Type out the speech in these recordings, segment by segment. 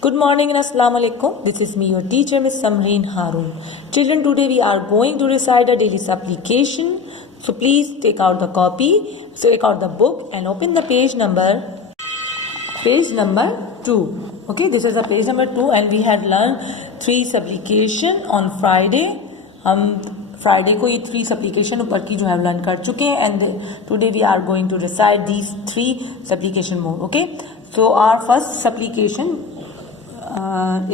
Good morning and Assalamu alaikum. This is me, your teacher, Miss Samreen Haroon. Children, today we are going to recite a daily supplication. So please take out the copy, take out the book and open the page number 2. Okay, this is the page number 2 and we had learned 3 supplication on Friday. हम Friday को ये 3 supplication ऊपर की जो है learn कर चुके हैं and today we are going to recite these 3 supplication more. Okay, so our first supplication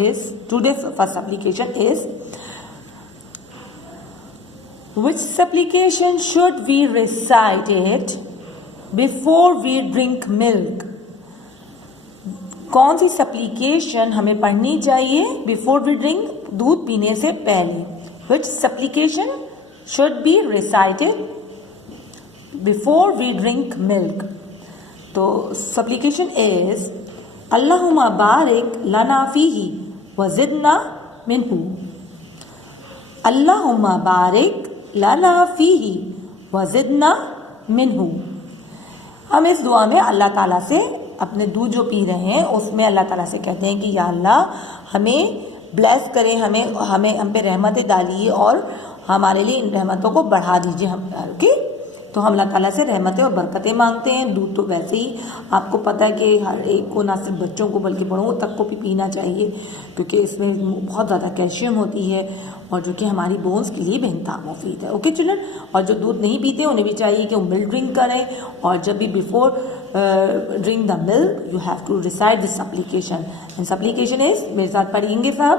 is today's first supplication is, which supplication should we recite it before we drink milk? कौन सी supplication हमें पढ़नी चाहिए before we drink, दूध पीने से पहले? Which supplication should be recited before we drink milk? तो supplication is Allahumma barik lana fihi wa zidna minhu. Allahumma barik lana fihi wa zidna minhu. हम इस दुआ में अल्लाह ताला से अपने दूध जो पी रहे हैं उसमें अल्लाह ताला से कहते हैं कि या अल्लाह हमें ब्लेस करें, हम पे रहमतें डालिए और हमारे लिए इन रहमतों को बढ़ा दीजिए. हम ओके, तो हम अल्लाह ताला से रहमतें और बरकतें मांगते हैं. दूध तो वैसे ही आपको पता है कि हर एक को, ना सिर्फ बच्चों को बल्कि बड़ों तक को भी पीना चाहिए क्योंकि इसमें बहुत ज़्यादा कैल्शियम होती है और जो कि हमारी बोन्स के लिए बेहतर मुफीद है. ओके चिल्ड्रन, और जो दूध नहीं पीते उन्हें भी चाहिए कि वो मिल्क ड्रिंक करें और जब भी before drink the milk you have to recite this supplication. And supplication is, मेरे साथ पढ़ेंगे साहब,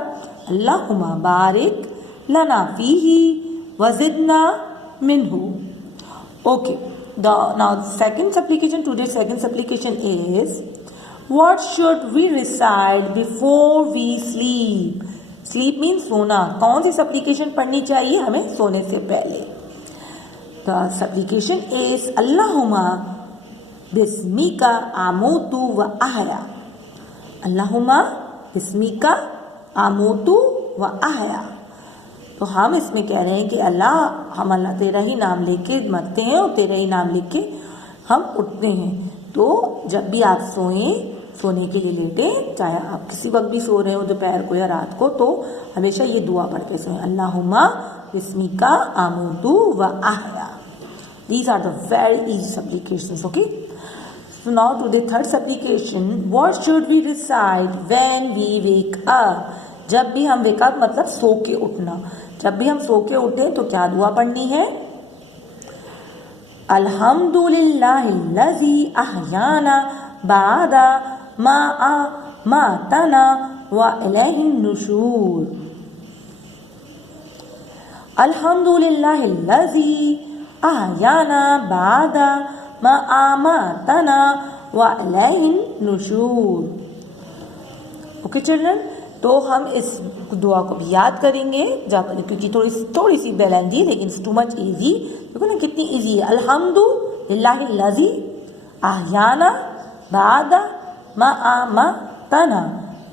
अल्लाहुम्मा बारिक लना फीही व ज़िदना मिन्हु. Okay, now second supplication, today's second supplication is, what should we recite before we sleep? Sleep means सोना. कौन सी supplication पढ़नी चाहिए हमें सोने से पहले? The supplication is Allahumma bismika amutu wa ahya. Allahumma bismika amutu wa ahya. तो हम इसमें कह रहे हैं कि अल्लाह, हम अल्लाह तेरा ही नाम लेके मरते हैं और तेरा ही नाम लेके हम उठते हैं. तो जब भी आप सोने के लिए लेटे, चाहे आप किसी वक्त भी सो रहे हो, दोपहर को या रात को, तो हमेशा ये दुआ पढ़ के सोएं, अल्लाहुम्मा बिस्मिका आमुदु व अहया. These are the very easy supplications. Okay, so now to the third supplication, what should we recite when we wake up? जब भी हम वेक अप मतलब सो के उठना. जब भी हम सो के उठे तो क्या दुआ पढ़नी है? अल्हम्दुलिल्लाहिल्लज़ी अहयाना बादा मातना व इलैहिन नुशूर. अल्हम्दुलिल्लाहिल्लज़ी अहयाना बादा मातना व इलैहिन नुशूर. ओके चिल्ड्रन, तो हम इस दुआ को भी याद करेंगे क्योंकि थोड़ी सी बेलंदी, लेकिन टू मच इजी. देखो ना कितनी इजी है. अल्हम्दुलिल्लाहिल्लज़ी अहयाना बादा मातना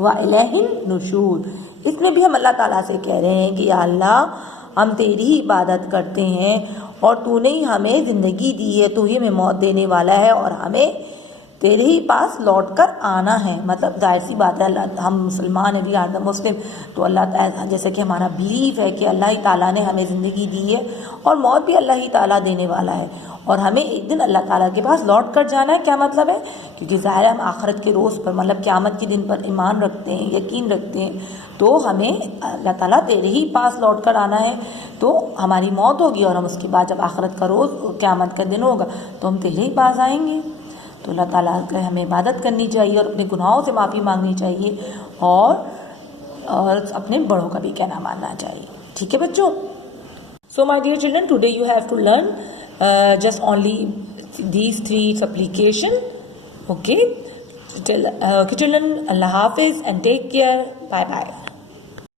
व इलैहिन नुशूर. इसमें भी हम अल्लाह ताला से कह रहे हैं कि या अल्लाह हम तेरी ही इबादत करते हैं और तूने ही हमें ज़िंदगी दी है, तू ही हमें मौत देने वाला है और हमें तेरे ही पास लौट कर आना है. मतलब जाहिर सी बात है, हम मुसलमान हैं, वी आर द मुस्लिम, तो अल्लाह, जैसे कि हमारा बिलीफ है कि अल्लाह ही ताला ने हमें ज़िंदगी दी है और मौत भी अल्लाह ही ताला देने वाला है और हमें एक दिन अल्लाह ताला के पास लौट कर जाना है. क्या मतलब है? क्योंकि ज़ाहिर हम आखिरत के रोज़ पर, मतलब क़यामत के दिन पर ईमान रखते हैं, यकीन रखते हैं, तो हमें अल्लाह ताला तेरे ही पास लौट कर आना है. तो हमारी मौत होगी और हम उसके बाद जब आखिरत का रोज़, क़यामत का दिन होगा, तो हम तेरे ही पास आएंगे. तो अल्लाह ताला की हमें इबादत करनी चाहिए और अपने गुनाहों से माफ़ी मांगनी चाहिए और अपने बड़ों का भी कहना मानना चाहिए. ठीक है बच्चों? So my dear children, today you have to learn just only these 3 supplication. Okay children, अल्लाह हाफिज़ and take care. Bye bye.